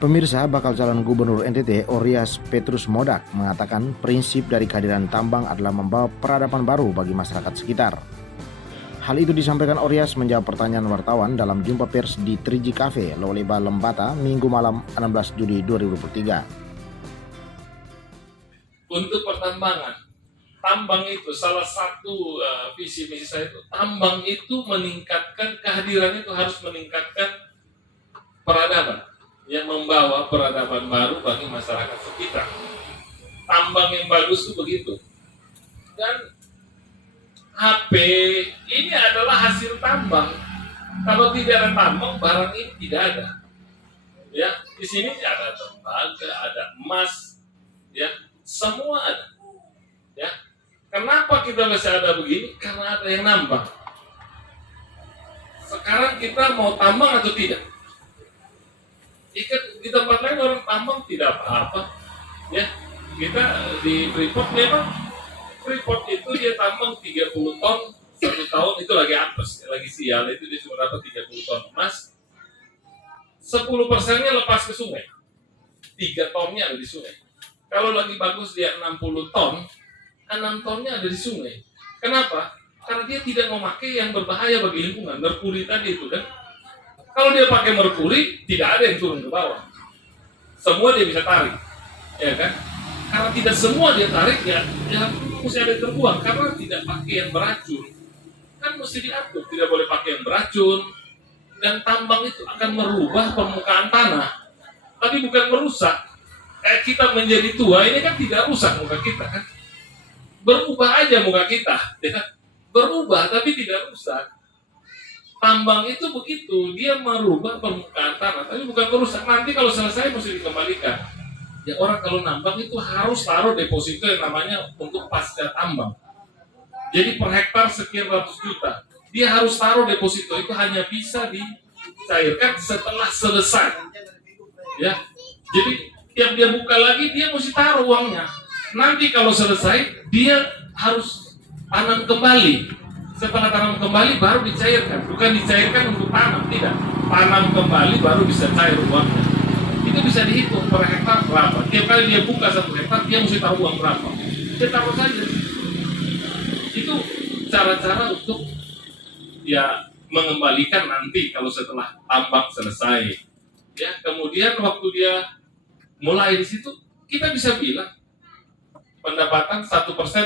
Pemirsa, bakal calon gubernur NTT Oryas Petrus Modak mengatakan prinsip dari kehadiran tambang adalah membawa peradaban baru bagi masyarakat sekitar. Hal itu disampaikan Oryas menjawab pertanyaan wartawan dalam jumpa pers di 3G Cafe, Loleba, Lembata, Minggu malam 16 Juli 2023. Untuk pertambangan, tambang itu salah satu visi misi saya itu, tambang itu meningkatkan kehadiran itu harus meningkatkan peradaban, yang membawa peradaban baru bagi masyarakat sekitar. Tambang yang bagus itu begitu. Dan HP ini adalah hasil tambang. Kalau tidak ada tambang, barang ini tidak ada. Ya, di sini ada tembaga, ada emas, ya, semua ada. Ya, kenapa kita masih ada begini? Karena ada yang nambang. Sekarang kita mau tambang atau tidak? Di tempat lain orang tambang tidak apa-apa, ya. Kita di Freeport memang Freeport itu dia tambang 30 ton satu tahun, itu lagi apes, lagi sial, itu dia cuma dapat 30 ton emas, 10%-nya lepas ke sungai, 3 tonnya ada di sungai. Kalau lagi bagus dia 60 ton, 6 tonnya ada di sungai. Kenapa? Karena dia tidak memakai yang berbahaya bagi lingkungan, merkuri tadi itu kan. Kalau dia pakai merkuri, tidak ada yang turun ke bawah. Semua dia bisa tarik, ya kan? Karena tidak semua dia tarik, ya mesti ada yang terbuang. Karena tidak pakai yang beracun, kan mesti diatur. Tidak boleh pakai yang beracun. Dan tambang itu akan merubah permukaan tanah, tapi bukan merusak. Kayak kita menjadi tua, ini kan tidak rusak muka kita kan? Berubah aja muka kita, ya kan? Berubah tapi tidak rusak. Tambang itu begitu, dia merubah permukaan tanah, tapi bukan merusak. Nanti kalau selesai mesti dikembalikan. Ya orang kalau nambang itu harus taruh deposito yang namanya untuk pasca tambang. Jadi per hektar sekian ratus juta. Dia harus taruh deposito, itu hanya bisa dicairkan setelah selesai. Ya, jadi tiap dia buka lagi dia mesti taruh uangnya. Nanti kalau selesai dia harus tanam kembali. Setelah tanam kembali baru dicairkan, bukan dicairkan untuk tanam, tidak. Tanam kembali baru bisa cair uangnya. Itu bisa dihitung per hektar berapa. Tiap kali dia buka 1 hektar, dia mesti tahu uang berapa. Dia taruh saja. Itu cara-cara untuk ya mengembalikan nanti kalau setelah tambang selesai. Ya, kemudian waktu dia mulai di situ, kita bisa bilang pendapatan 1%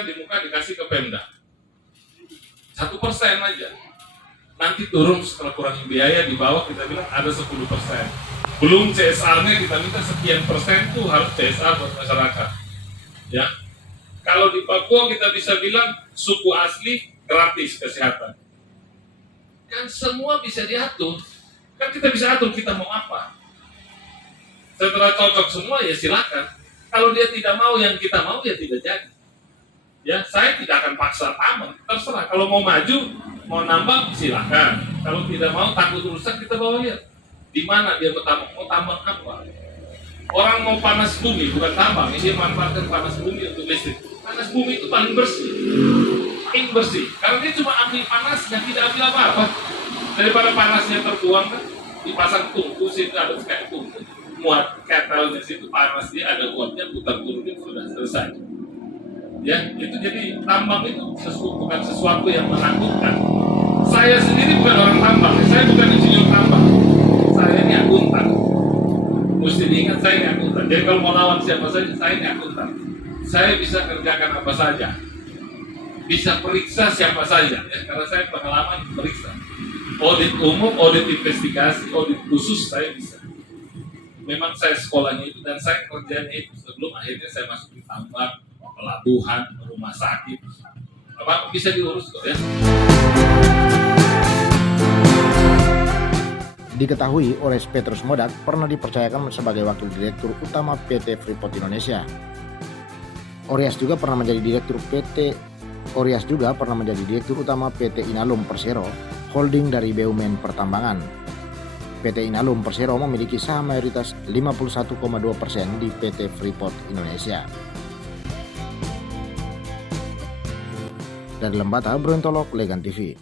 di muka dikasih ke Pemda. 1% aja. Nanti turun setelah kurangi biaya di bawah kita bilang ada 10%. Belum CSR-nya kita minta sekian persen tuh harus CSR buat masyarakat. Ya. Kalau di Papua kita bisa bilang suku asli gratis kesehatan. Kan semua bisa diatur. Kan kita bisa atur kita mau apa. Setelah cocok semua ya silakan. Kalau dia tidak mau yang kita mau ya tidak jadi. Ya, saya tidak akan paksa tambang, terserah. Kalau mau maju, mau nambang, silakan. Kalau tidak mau, takut rusak, kita bawa lihat. Di mana dia mau tambang apa? Orang mau panas bumi, bukan tambang. Ini manfaatkan panas bumi untuk listrik. Panas bumi itu paling bersih. Paling bersih. Karena dia cuma ambil panas dan tidak ambil apa-apa. Daripada panasnya terbuang, kan dipasang tungku, situ ada kayak tungku. Muat ketelnya situ, panas dia ada uapnya, putar turunin, sudah selesai. Ya, itu jadi tambang itu bukan sesuatu yang menakutkan. Saya sendiri bukan orang tambang, saya bukan insinyur tambang. Saya ini akuntan. Mesti diingat saya ini akuntan. Jadi kalau mau lawan siapa saja, saya ini akuntan. Saya bisa kerjakan apa saja. Bisa periksa siapa saja, ya, karena saya pengalaman periksa. Audit umum, audit investigasi, audit khusus saya bisa. Memang saya sekolahnya itu dan saya kerjanya itu sebelum akhirnya saya masuk di tambang, pelabuhan, rumah sakit, apa bisa diurus kok ya. Diketahui Oryas Petrus Modak pernah dipercayakan sebagai wakil direktur utama PT Freeport Indonesia. Oryas juga pernah menjadi direktur utama PT Inalum Persero, holding dari BUMN Pertambangan. PT Inalum Persero memiliki saham mayoritas 51,2% di PT Freeport Indonesia. Dari Lembata, Brontolok, Legan TV.